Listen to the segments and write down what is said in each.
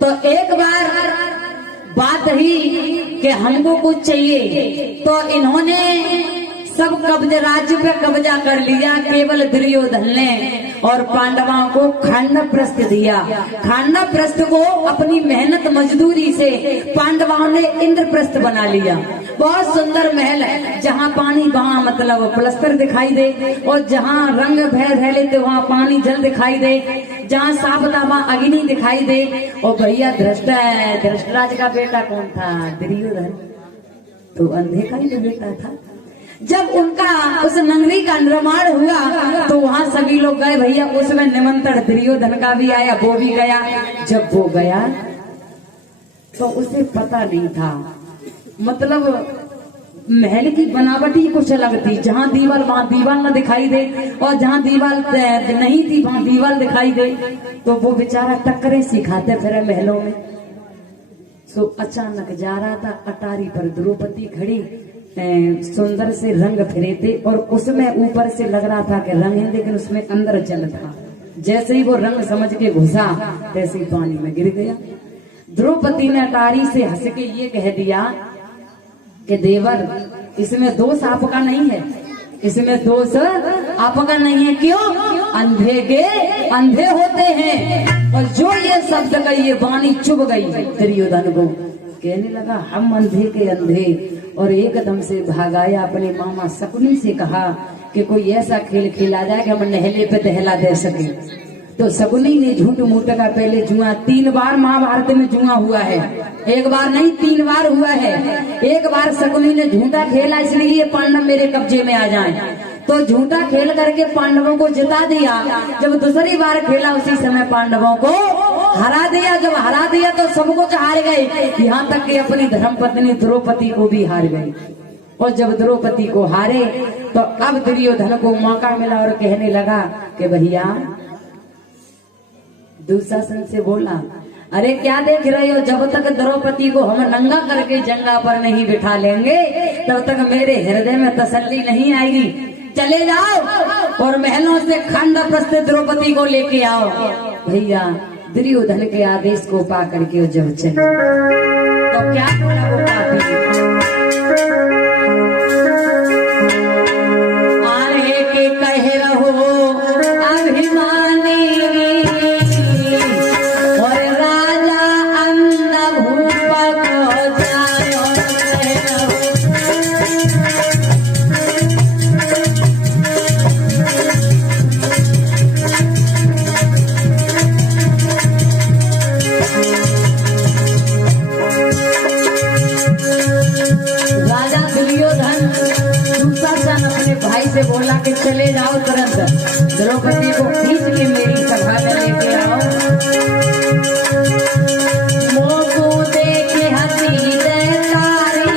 तो एक बार बात रही कि हमको कुछ चाहिए, तो इन्होंने सब कब्ज राज्य पे कब्जा कर लिया। केवल दुर्योधन ने और पांडवों को खांडवप्रस्थ दिया। खांडवप्रस्थ को अपनी मेहनत मजदूरी से पांडवों ने इंद्रप्रस्थ बना लिया। बहुत सुंदर महल है, जहाँ पानी वहाँ मतलब प्लस्तर दिखाई दे, और जहाँ रंग भय रह तो वहाँ पानी जल दिखाई दे, जहाँ साफ था वहाँ अग्नि दिखाई दे। और भैया धृष्टराज का बेटा कौन था? दुर्योधन। तो अंधे का ही बेटा था। जब उनका उस नगरी का निर्माण हुआ तो वहाँ सभी लोग गए भैया, उसमें निमंत्रण दुर्योधन का भी आया, वो भी गया। जब वो गया तो उसे पता नहीं था, मतलब महल की बनावट ही कुछ अलग थी। जहाँ दीवार वहाँ दीवार न दिखाई दे, और जहाँ दीवार नहीं थी वहाँ दीवार दिखाई दे। तो वो बेचारा टक्करे सिखाते फिर महलों में। सो अचानक जा रहा था, अटारी पर द्रौपदी खड़ी, सुंदर से रंग फिरे थे, और उसमें ऊपर से लग रहा था कि रंग है, लेकिन उसमें अंदर जल था। जैसे ही वो रंग समझ के घुसा, तैसे ही पानी में गिर गया। द्रौपदी ने अटारी से हंस के ये कह दिया कि देवर, इसमें दोष आपका नहीं है, इसमें दोष आपका नहीं है। क्यों? अंधे के अंधे होते हैं। और जो ये शब्द कही, ये वाणी चुभ गई दुर्योधन को। कहने लगा हम अंधे के अंधे, और एकदम से भाग आया। अपने मामा शकुनी से कहा कि कोई ऐसा खेल खेला जाए कि हम नहले पे दहला दे सके। तो शकुनी ने झूठ मूठ का पहले जुआ 3 बार महाभारत में जुआ हुआ है, एक बार नहीं 3 बार हुआ है। एक बार शकुनी ने झूठा खेला, इसलिए पांडव मेरे कब्जे में आ जाएं। तो झूठा खेल करके पांडवों को जिता दिया। जब दूसरी बार खेला, उसी समय पांडवों को हरा दिया। जब हरा दिया तो सब कुछ हार गए, यहाँ तक कि अपनी धर्मपत्नी द्रौपदी को भी हार गई। और जब द्रौपदी को हारे तो अब दुर्योधन को मौका मिला, और कहने लगा कि भैया, दुशासन से बोला, अरे क्या देख रहे हो, जब तक द्रौपदी को हम नंगा करके जंगा पर नहीं बिठा लेंगे, तब तक मेरे हृदय में तसल्ली नहीं आएगी। चले जाओ और महलों से खांडवप्रस्थ द्रौपदी को लेके आओ। भैया दुर्योधन के आदेश को पा करके जब चले तो क्या बोला वो पापी, आने के कह रहो अभिमानी, और राजा अंध भूपक जायो भाई से बोला कि चले जाओ तुरंत, द्रौपदी को खींच के मेरी सभा में लेके आओ। मोको देखे हंसी जयकारी,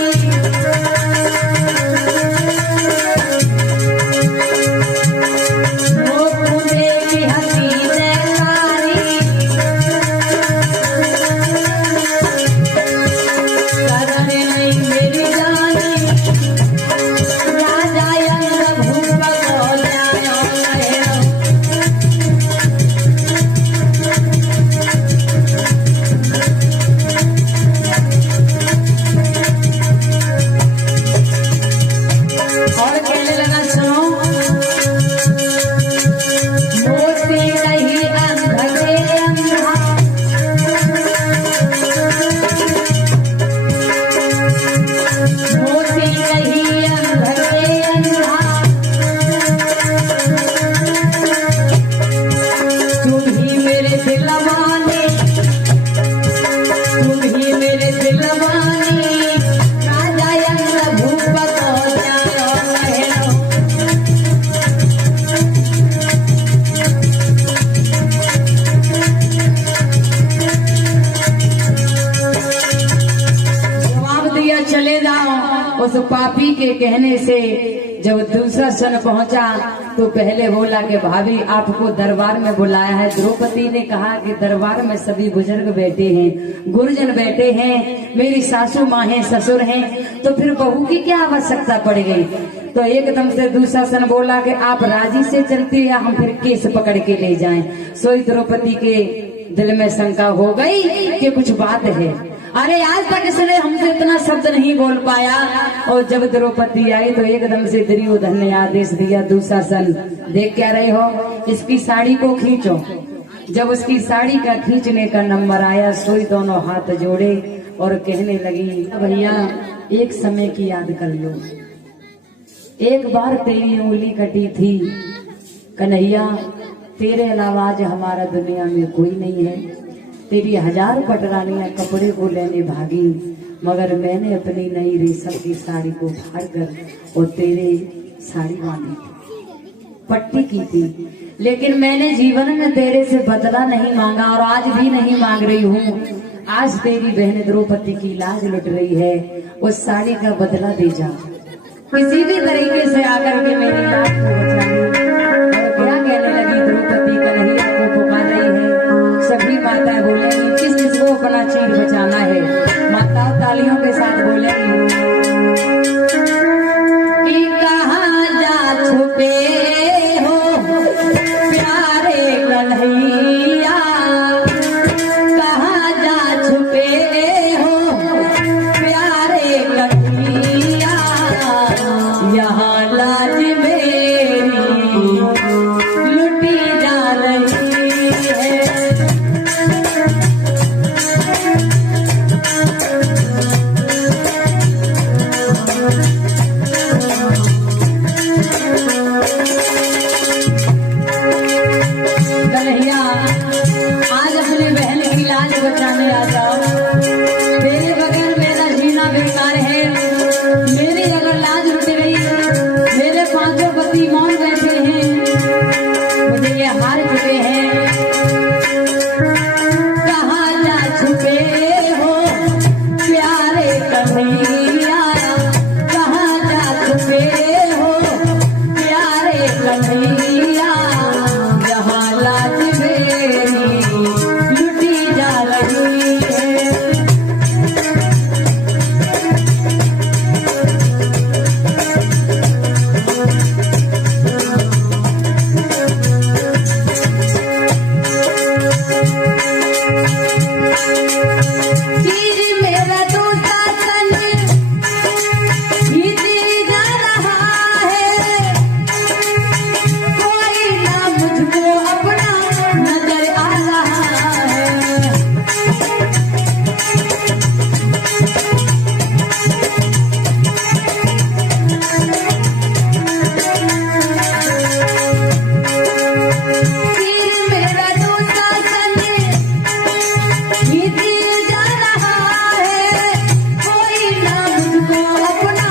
मोको देखे हंसी जयकारी, करने नहीं मेरी जानी, उस पापी के कहने से जब दूसरा सन पहुंचा तो पहले बोला कि भाभी आपको दरबार में बुलाया है। द्रौपदी ने कहा कि दरबार में सभी बुजुर्ग बैठे हैं, गुरुजन बैठे हैं, मेरी सासू माँ है, ससुर हैं, तो फिर बहू की क्या आवश्यकता पड़ गई। तो एकदम से दूसरा सन बोला कि आप राजी से चलते या हम फिर केस पकड़ के ले जाएं। सोई द्रौपदी के दिल में शंका हो गई कि कुछ बात है। अरे आज तक इसने हमसे इतना शब्द नहीं बोल पाया, और जब द्रौपदी आई तो एकदम से दुर्योधन ने आदेश दिया, दुशासन देख क्या रहे हो, इसकी साड़ी को खींचो। जब उसकी साड़ी का खींचने का नंबर आया, सोई दोनों हाथ जोड़े और कहने लगी, भैया एक समय की याद कर लो, एक बार तेरी उंगली कटी थी कन्हैया, तेरे अलावा आज हमारा दुनिया में कोई नहीं है। तेरी 1000 पटरानियां कपड़े को लेने भागी, मगर मैंने अपनी नई रेशम की साड़ी को फाड़कर और तेरे साड़ी बांधी थी, पट्टी की थी, लेकिन मैंने जीवन में तेरे से बदला नहीं मांगा और आज भी नहीं मांग रही हूँ। आज तेरी बहन द्रौपदी की लाज लुट रही है, उस साड़ी का बदला दे जा, किसी भी तरीके से आकर के मेरी लाज को बचा ले। और क्या कहने लगी द्रौपदी, कन्हैया को पुकार रही है। सभी माताएं बोलेंगी, किस किस को अपना चीर बचाना है, माता तालियों के साथ बोलेंगी कि कहाँ जा छुपे हो प्यारे कन्हैया, कहाँ जा छुपे हो प्यारे कन्हैया, यहाँ लाज मेरी लुटी जा रही है। कन्हैया आज अपनी बहन की लाज बचाने आ जाओ, तेरे बगैर मेरा जीना बेकार है। मेरी अगर लाज लुट गई, मेरे 5 पति मौन बैठे हैं, मुझे ये हार चुके हैं। कहाँ जा छुपे हो प्यारे कन्हैया, कहाँ जा छुपे हो प्यारे कन्हैया, यहाँ लाज मेरी लुटी जा रही है। चीर मेरा दुशासन खींच जा रहा है, कोई ना मुझको अपना नजर आ रहा है। चीर मेरा दुशासन खींच जा रहा है, कोई ना मुझको अपना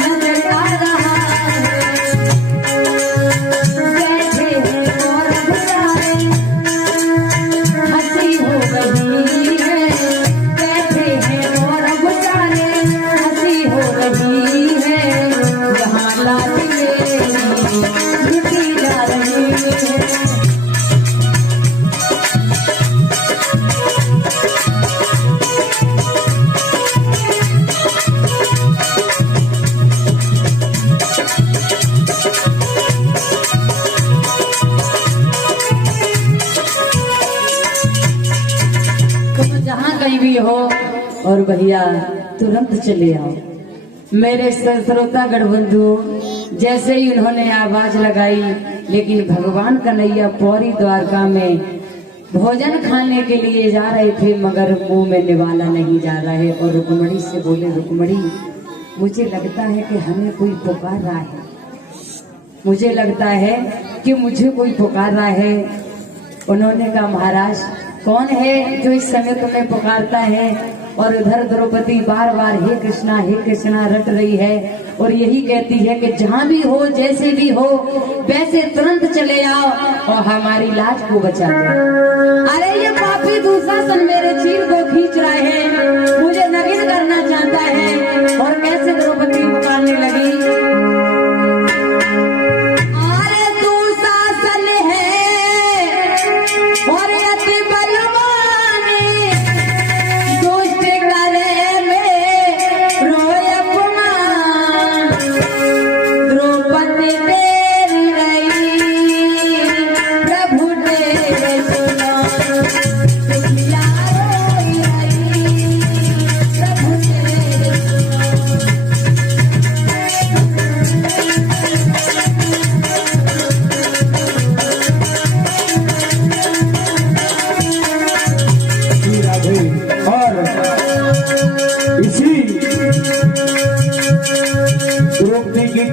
नजर आ रहा है। बैठे हैं और बुलाए, हंसी हो रही है, बैठे हैं और बुलाए, हंसी हो रही है, यहाँ लाज मेरी लुटी जा रही है। तुम जहाँ कहीं भी हो और भैया तुरंत चले आओ। मेरे श्रोतागण बंधु, जैसे ही उन्होंने आवाज लगाई, लेकिन भगवान कन्हैया पौरी द्वारका में भोजन खाने के लिए जा रहे थे, मगर मुंह में निवाला नहीं जा रहा है। और रुक्मणी से बोले, रुक्मणी मुझे लगता है कि हमें कोई पुकार रहा है, मुझे लगता है कि मुझे कोई पुकार रहा है। उन्होंने कहा, महाराज कौन है जो इस समय तुम्हें पुकारता है? और उधर द्रौपदी बार बार हे कृष्णा रट रही है और यही कहती है कि जहाँ भी हो, जैसे भी हो, वैसे तुरंत चले आओ और हमारी लाज को बचा दो। अरे ये पापी दुशासन मेरे चीर को खींच रहा है, मुझे नगिन करना चाहता है। और कैसे द्रौपदी पुकारने लगी, अरे दुशासन है और अति बलवानी, दुष्ट करे में रोए अपमान, द्रौपदी तेरी रही प्रभु तेरे सुना।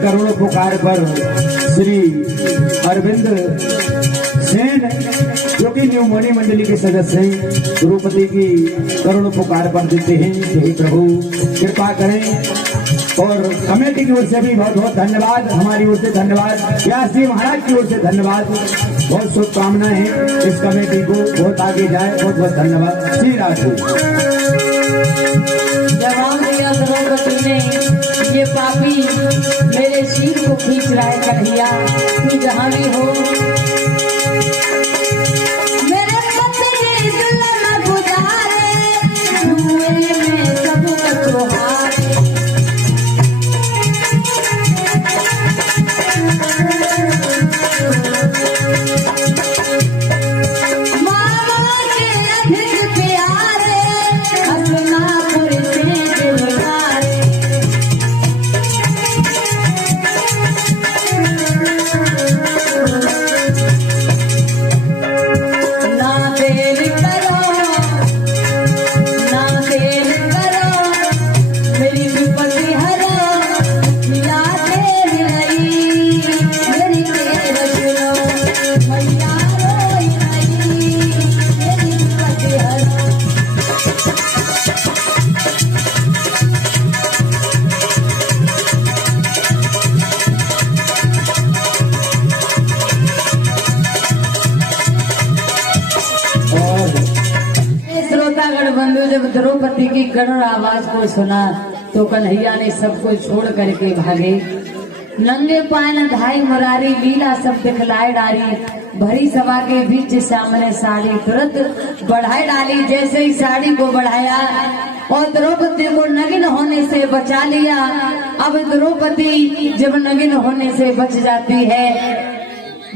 करोड़ों पुकार पर श्री अरविंद सेन जो कि न्यू मणि मंडली के सदस्य हैं, द्रौपदी की करोड़ों पुकार पर देते हैं। हे प्रभु कृपा करें। और कमेटी की ओर से भी बहुत बहुत धन्यवाद, हमारी ओर से धन्यवाद, व्यास जी महाराज की ओर से धन्यवाद। बहुत शुभकामनाएं हैं इस कमेटी को बहुत आगे जाए। बहुत बहुत धन्यवाद। श्री राधे। जवाब दिया द्रौपदी ने, ये पापी मेरे शीर को खींच रहा है कन्हैया, तू जहाँ भी हो मेरे पति की दुल्हन गुजारे, धुएं में सब त्योहार। जब द्रौपदी की करुण आवाज को सुना तो कन्हैया ने सबको छोड़ करके भागे। नंगे पायल धाई मुरारी, लीला सब दिखलाए डाली, भरी सभा के बीच सामने साड़ी तुरंत बढ़ाए डाली। जैसे ही साड़ी को बढ़ाया और द्रौपदी को नगिन होने से बचा लिया। अब द्रौपदी जब नगिन होने से बच जाती है,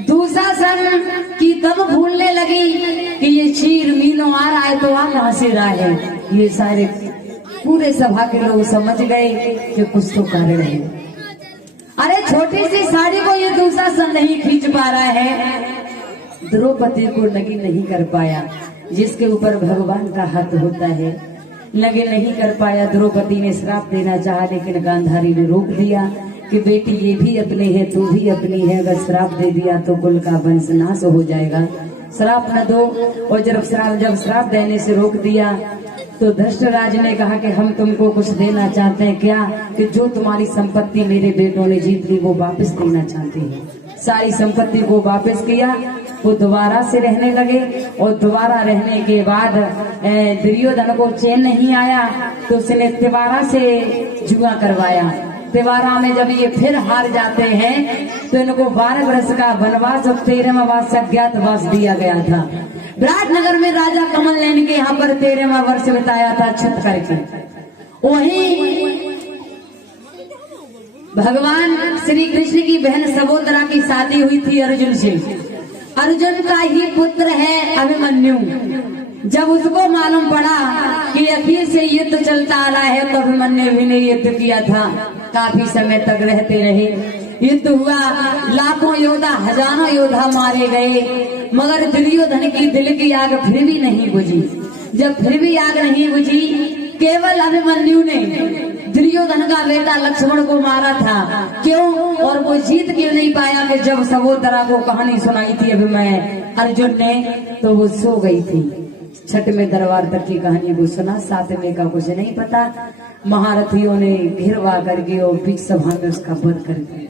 दुशासन की तब भूलने लगी कि ये चीर मीनों आ रहा है तो आ कहां से रहा है। ये सारे पूरे सभा के लोग समझ गए कि कुछ तो कारण है। अरे छोटी सी साड़ी को ये दुशासन नहीं खींच पा रहा है, द्रौपदी को नगिन नहीं कर पाया। जिसके ऊपर भगवान का हाथ होता है, नगिन नहीं कर पाया। द्रौपदी ने श्राप देना चाहा लेकिन गांधारी ने रोक दिया कि बेटी ये भी अपने है, तू भी अपनी है, अगर श्राप दे दिया तो कुल का वंश नाश हो जाएगा, श्राप न दो। और जब श्राप देने से रोक दिया तो धृष्टराज ने कहा कि हम तुमको कुछ देना चाहते हैं क्या, कि जो तुम्हारी संपत्ति मेरे बेटों ने जीत ली वो वापस देना चाहते हैं। सारी संपत्ति को वापस किया, वो दोबारा से रहने लगे। और दोबारा रहने के बाद दुर्योधन को चैन नहीं आया तो उसने तिवारा से जुआ करवाया। तिवारा में जब ये फिर हार जाते हैं तो इनको 12 वर्ष का वनवास और 13वां वर्ष अज्ञातवास दिया गया था। विराटनगर में राजा कमल नैन के यहाँ पर 13वां वर्ष बिताया था छुप करके। वहीं भगवान श्री कृष्ण की बहन सबोदरा की शादी हुई थी अर्जुन से। अर्जुन का ही पुत्र है अभिमन्यु। जब उसको मालूम पड़ा कि अखिल से युद्ध चलता आ रहा है तो अभिमन्यु भी ने युद्ध किया था। काफी समय तक रहते रहे, युद्ध हुआ, लाखों योद्धा हजारों योद्धा मारे गए, मगर दुर्योधन की दिल की आग फिर भी नहीं बुझी। जब फिर भी आग नहीं बुझी, केवल अभिमन्यु ने दुर्योधन का बेटा लक्ष्मण को मारा था। क्यों? और वो जीत क्यों नहीं पाया? कि जब सबोदरा को कहानी सुनाई थी अर्जुन ने तो वो सो गई थी। छठवें दरबार तक की कहानी वो सुना, सातवें का कुछ नहीं पता। महारथियों ने घिरवा करके और बीच सभा में उसका वध कर दिया।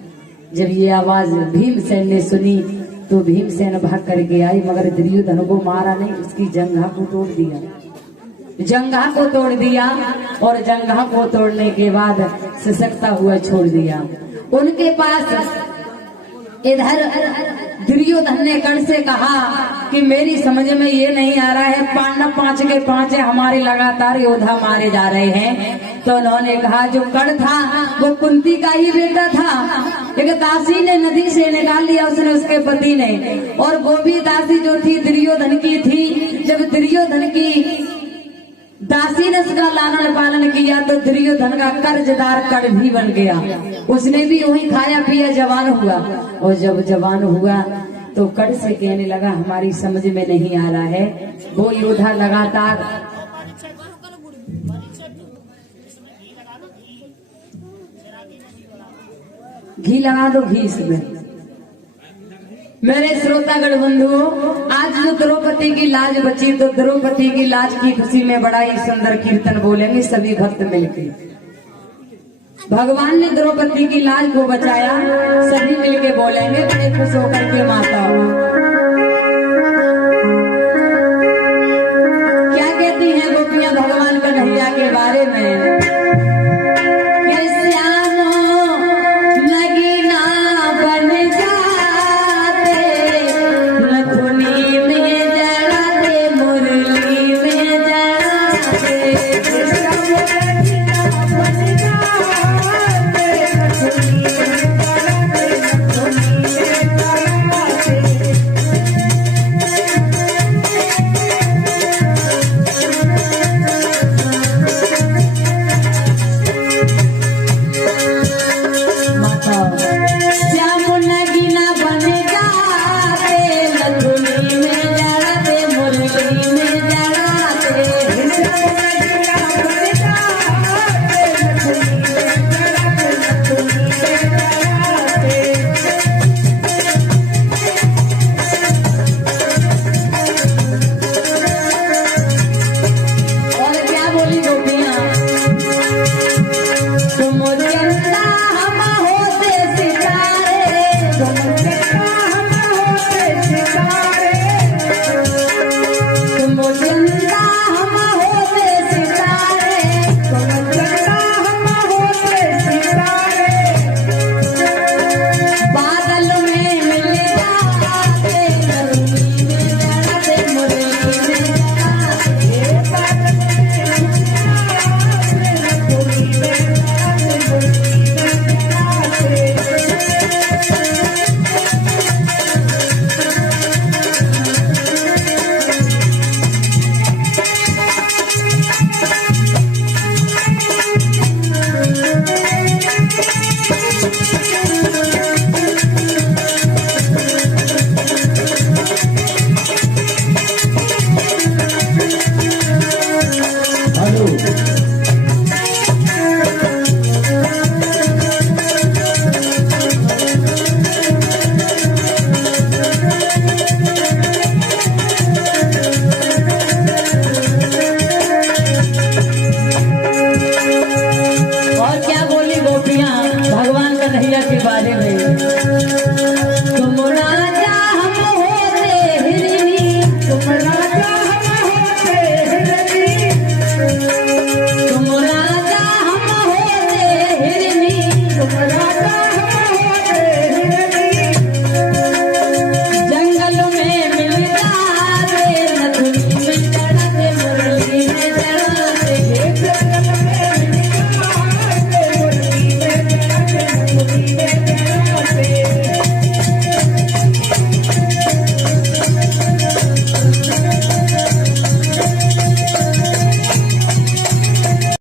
जब ये आवाज भीमसेन ने सुनी तो भीमसेन भाग करके आई, मगर दुर्योधन को मारा नहीं, उसकी जंघा को तोड़ दिया। जंघा को तोड़ दिया और जंघा को तोड़ने के बाद सशक्ता हुआ छोड़ दिया। उनके पास इधर दुर्योधन ने कर्ण से कहा कि मेरी समझ में ये नहीं आ रहा है, पांडव 5 के 5 हमारे लगातार योद्धा मारे जा रहे हैं। तो उन्होंने कहा जो कर्ण था वो कुंती का ही बेटा था, एक दासी ने नदी से निकाल लिया उसने, उसके पति ने। और वो भी दासी जो थी दुर्योधन की थी। जब दुर्योधन की दासी ने उसका लालन पालन किया तो दुर्योधन का कर्जदार कर्ण भी बन गया। उसने भी वही खाया पिया जवान हुआ। और जब जवान हुआ तो कर्ण से कहने लगा हमारी समझ में नहीं आ रहा है, वो योद्धा लगातार घी लगा दो घी इसमें। मेरे श्रोतागण बंधुओं, आज जो द्रौपदी की लाज बची, तो द्रौपदी की लाज की खुशी में बड़ा ही सुंदर कीर्तन बोलेंगे सभी भक्त मिलके। भगवान ने द्रौपदी की लाज को बचाया, सभी मिलके बोलेंगे बड़े खुश होकर के माता। क्या कहती हैं गोपियां भगवान कन्हैया के बारे में?